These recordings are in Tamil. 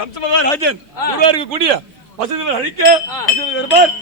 கம்சமகாராஜன் ஊராருக்கு கூடிய வசதிகள் அழிக்க வருவார்.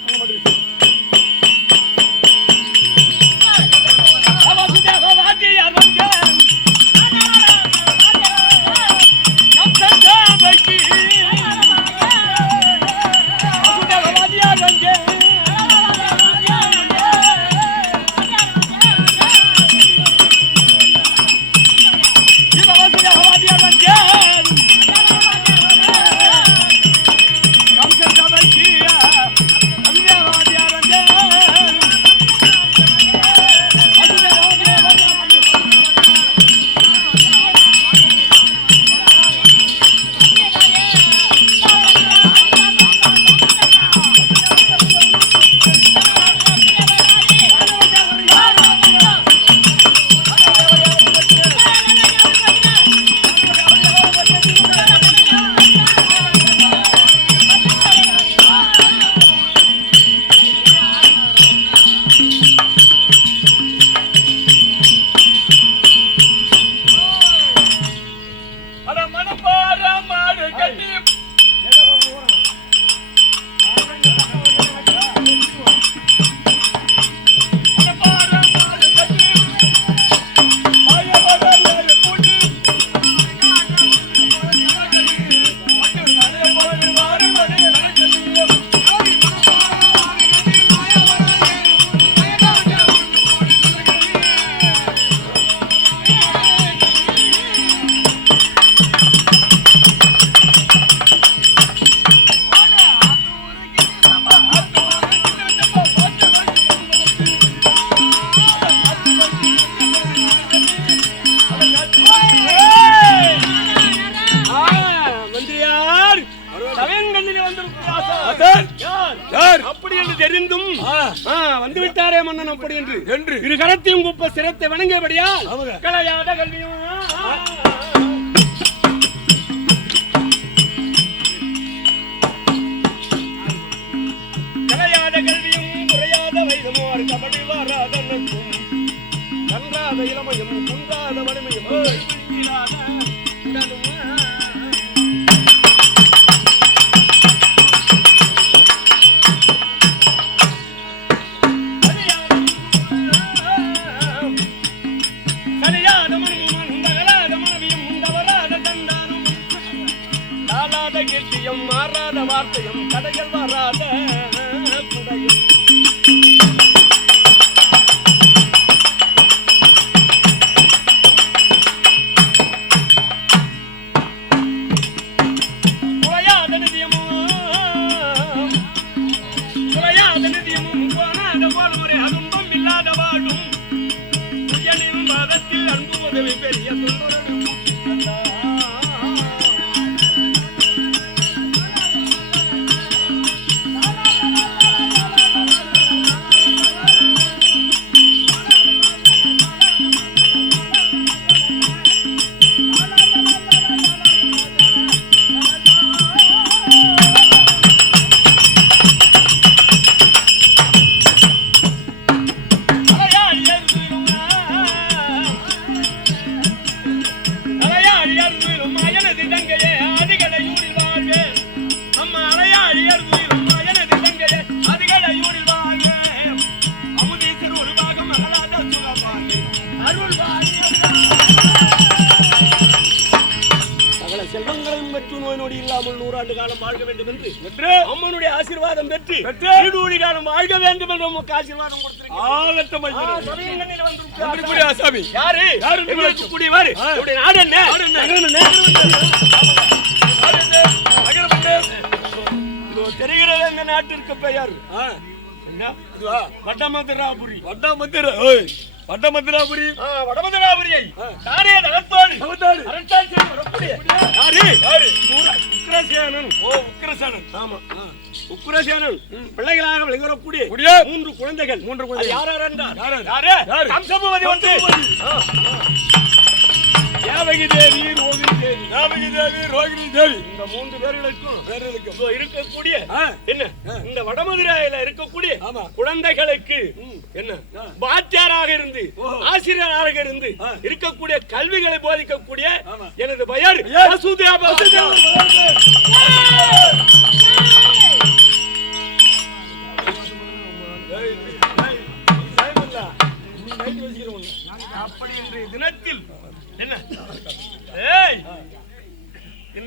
வந்துவிட்டாரே மன்னன் அப்படி என்று இரு கரத்தையும் குப்ப சிரத்தை வணங்கியபடியா கலையாத கல்வியும் குறையாத வைதமோர் கபடி வாராத நன்றாத இளமையும் குன்றாத வலிமையும் மாறாத வார்த்தையும் கடைகள் வராத குடையும் குறையாத நிதியமும் போனாத போலமுறை அதும்பம் இல்லாத வாழும் உயனின் மதத்தில் அன்பு உதவி பெரிய தொண்டரும் நூறாண்டு காலம் வாழ்க வேண்டும் என்று அம்மனுடைய ஆசீர்வாதம் பெற்று நீடூழி காலம் வாழ்க வேண்டும் என்று உமக்கு ஆசீர்வாதம் தெரிகிறது. இந்த நாட்டிற்கு பெயர் வடமதுராபுரி. வடமதுராபுரியை தானே தகத்தோடு அரட்டால் செய்து வரக்கூடிய உக்கிரசேனன். ஆமா, உக்கிரசேனன் பிள்ளைகளாக விளங்கக்கூடிய 3 குழந்தைகள். 3 குழந்தைகள் யார் என்றார்? கம்சபதி ஒன்று, தேவகி தேவி, ரோகிணி தேவி. இந்த 3 பேர்களுக்கும் இருக்கக்கூடிய என்ன இந்த வடமதுரையில இருக்கக்கூடிய குழந்தைகளுக்கு என்ன பாத்தியாராக இருந்து ஆசிரியராக இருந்து இருக்கக்கூடிய கல்விகளை போதிக்கக்கூடிய எனது பெயர் வசுதேவ.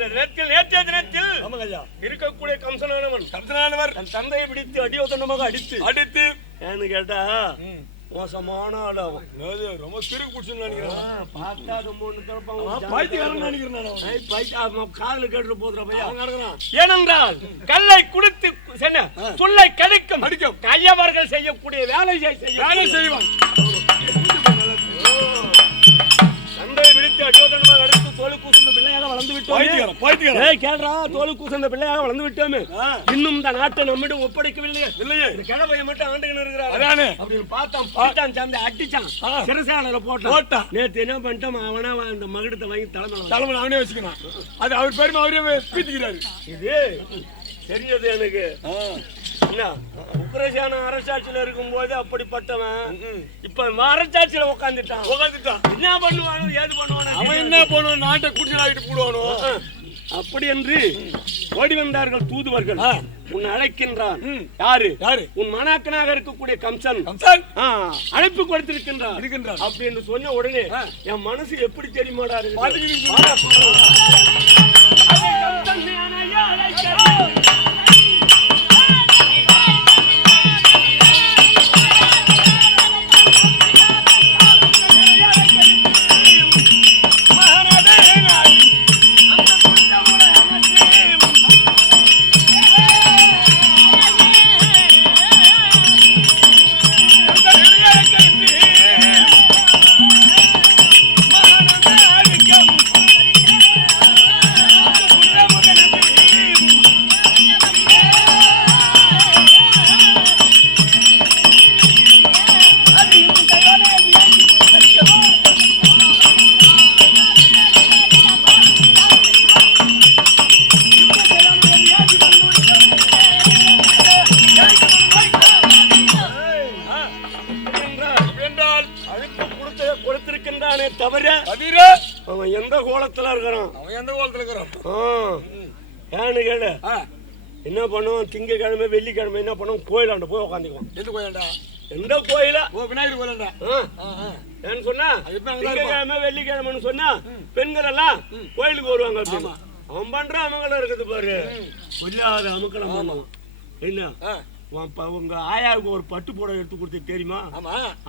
இந்த தினத்தில் நேற்றைய தினத்தில் இருக்கக்கூடிய கம்சனானவர் தன் தந்தையை பிடித்து அடியோதனமாக அடித்து ஏன்னு கேட்டா மோசமான ஆள் அவன். ரொம்ப திருக்கு பிடிச்சுன்னு நினைக்கிறேன். பார்த்தா காதல கேட்டு போதுற பையன். ஏனென்றால் கல்லை குடித்து சொல்லை கடிக்கும் கையவர்கள் செய்யக்கூடிய வேலை செய்வான். தந்தையை பிடித்து அடியோதனமாக அடித்து தோல் கூசந்த பிள்ளையாக வளர்ந்து விட்டோம். கேள்றா, தோல் கூசந்த பிள்ளையாக வளர்ந்து விட்டோமே, இன்னும் இந்த நாட்டை நம்மிடம் ஒப்படைக்கவில்லையே. இந்த கிழவையை மட்டும் ஆண்டுகள் இருக்கிறார் அப்படின்னு பார்த்தான். சந்தை அடிச்சான், சிறசாலையில போட்டான். நேற்று என்ன பண்ணிட்டோம், அவனா அந்த மகிடத்தை வாங்கி தலைமை அவனே வச்சுக்கணும். அது அவர் பெருமை அவரே பீத்திக்கிறாரு. இது தெரியாது எனக்கு. உக்ரேஷியான அரசாட்சியில இருக்கும் போது அப்படிப்பட்டவன் இப்ப அரசாட்சியில உட்காந்துட்டான். என்ன பண்ணுவானோ ஏது பண்ணுவானோ, அவன் என்ன பண்ணுவான், நாட்டை குடிச்சு போடுவானோ. அப்படி என்று ஓடி வந்தார்கள் தூதுவர்கள். உன்னை அழைக்கின்றான். யாரு? உன் மனாக்கனாக இருக்கக்கூடிய கம்சன் அழைப்பு கொடுத்திருக்கின்றான் அப்படி என்று சொன்ன உடனே என் மனசு எப்படி தெரியுமாடா அவன் எந்த கோலத்துல இருக்கிறான். ஏன்னு கேளு, என்ன பண்ணுவான், திங்கக்கிழமை வெள்ளிக்கிழமை என்ன பண்ணுவான், கோயிலாண்ட போய் உட்காந்துக்குவான். எந்த கோயிலாண்டா? எந்த கோயில? விநாயகர் கோயிலாண்டா. ஏன்னு சொன்னா திங்கக்கிழமை வெள்ளிக்கிழமைன்னு சொன்னா பெண்கள் எல்லாம் கோயிலுக்கு வருவாங்க. அவன் பண்ற அமங்கலம் இருக்குது பாரு, கொல்லாத அமங்கலம் பண்ணுவான். என்ன உங்க ஆயாவுக்கு ஒரு பட்டு புடவை எடுத்து கொடுத்து தெரியுமா?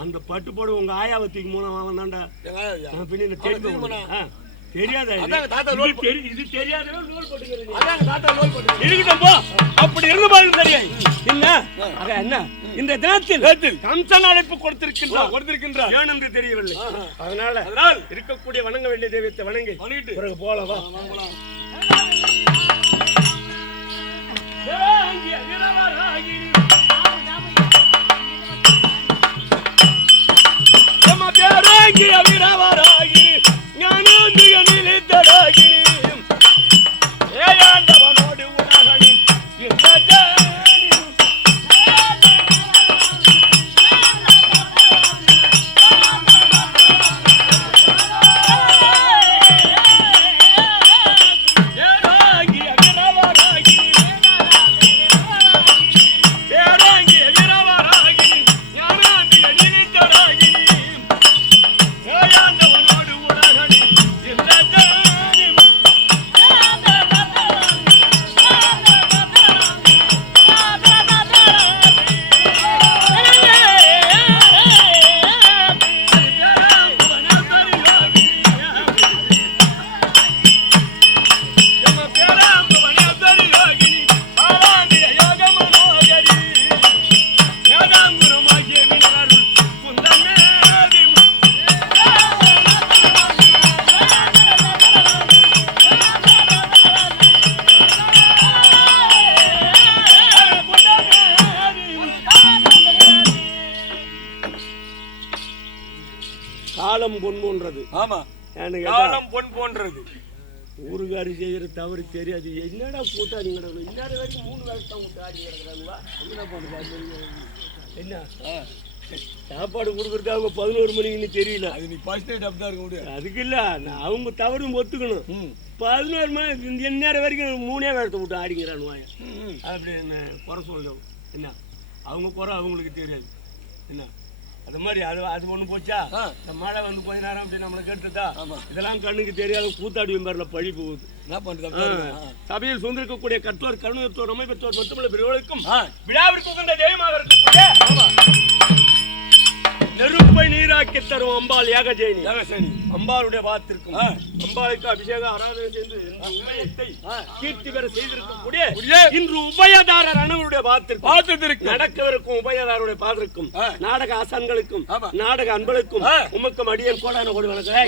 அந்த பட்டு புடவை உங்க ஆயாவை தூக்கி மூலம் அவன் தாண்டா. தெரியாத இது தெரியாத அப்படி இருந்து தெரியாது. என்ன இந்த தினத்தில் கம்சன் அழைப்பு கொடுத்திருக்கின்றார் ஏன் என்று தெரியவில்லை. அதனால இருக்கக்கூடிய வணங்க வேண்டிய தெய்வத்தை வணங்கி பிறகு போலவா. காலம் பொன் போன்றது. ஆமா, காலம் பொன் போன்றது. ஊருகாரி செய்யற தவறு தெரியாது. என்னடா கூட்டாடிங்க, இன்னொரு வரைக்கும் 3 வருஷம் கூட்டாடி கிடக்குறாங்களா? என்ன பண்றாங்க? என்ன சாப்பாடு கொடுக்குறது அவங்க 11 மணிக்குன்னு தெரியல. அது நீ ஃபர்ஸ்ட் நைட் அப்படிதான் இருக்க முடியாது. அதுக்கு இல்ல, அவங்க தவறும் ஒத்துக்கணும். 11 மணி இந்நேரம் வரைக்கும் 3 வருஷத்தை விட்டு ஆடிங்கிறானுவாங்க அப்படின்னு குறை சொல்லணும். என்ன அவங்க குறை அவங்களுக்கு தெரியாது. என்ன அது மாதிரி அது ஒண்ணு போச்சா. இந்த மழை வந்து கொஞ்ச நேரம் அப்படி நம்மளை கேட்டுட்டா இதெல்லாம் கண்ணுக்கு தெரியாத கூத்தாடி வெம்பர்ல பழி போகுது. என்ன பண்றது? சபையில் சுந்திருக்கக்கூடிய கற்றோர் கருணத்தோர் அமை பெற்றோர் மட்டுமல்ல பிறவர்களுக்கும் விழாவிற்கு உகந்த தெய்வமாக இருக்கக்கூடிய நெருப்பை நீராக்கி தரும் அம்பாள் ஏகஜெயினி அம்பாளுடைய பாத்திருக்கும் அம்பாளுக்கு அபிஷேக ஆராதனை செய்து உண்மையத்தை கீர்த்தி பெற செய்திருக்கக்கூடிய இன்று உபயதாரர் அணுவுடைய பாத்திருக்கும் நடக்கவிருக்கும் உபயதாரருடைய பாத்திருக்கும் நாடக ஆசான்களுக்கும் நாடக அன்பளுக்கும் உமக்கும் அடியன் கோடான கோடி வணக்கம்.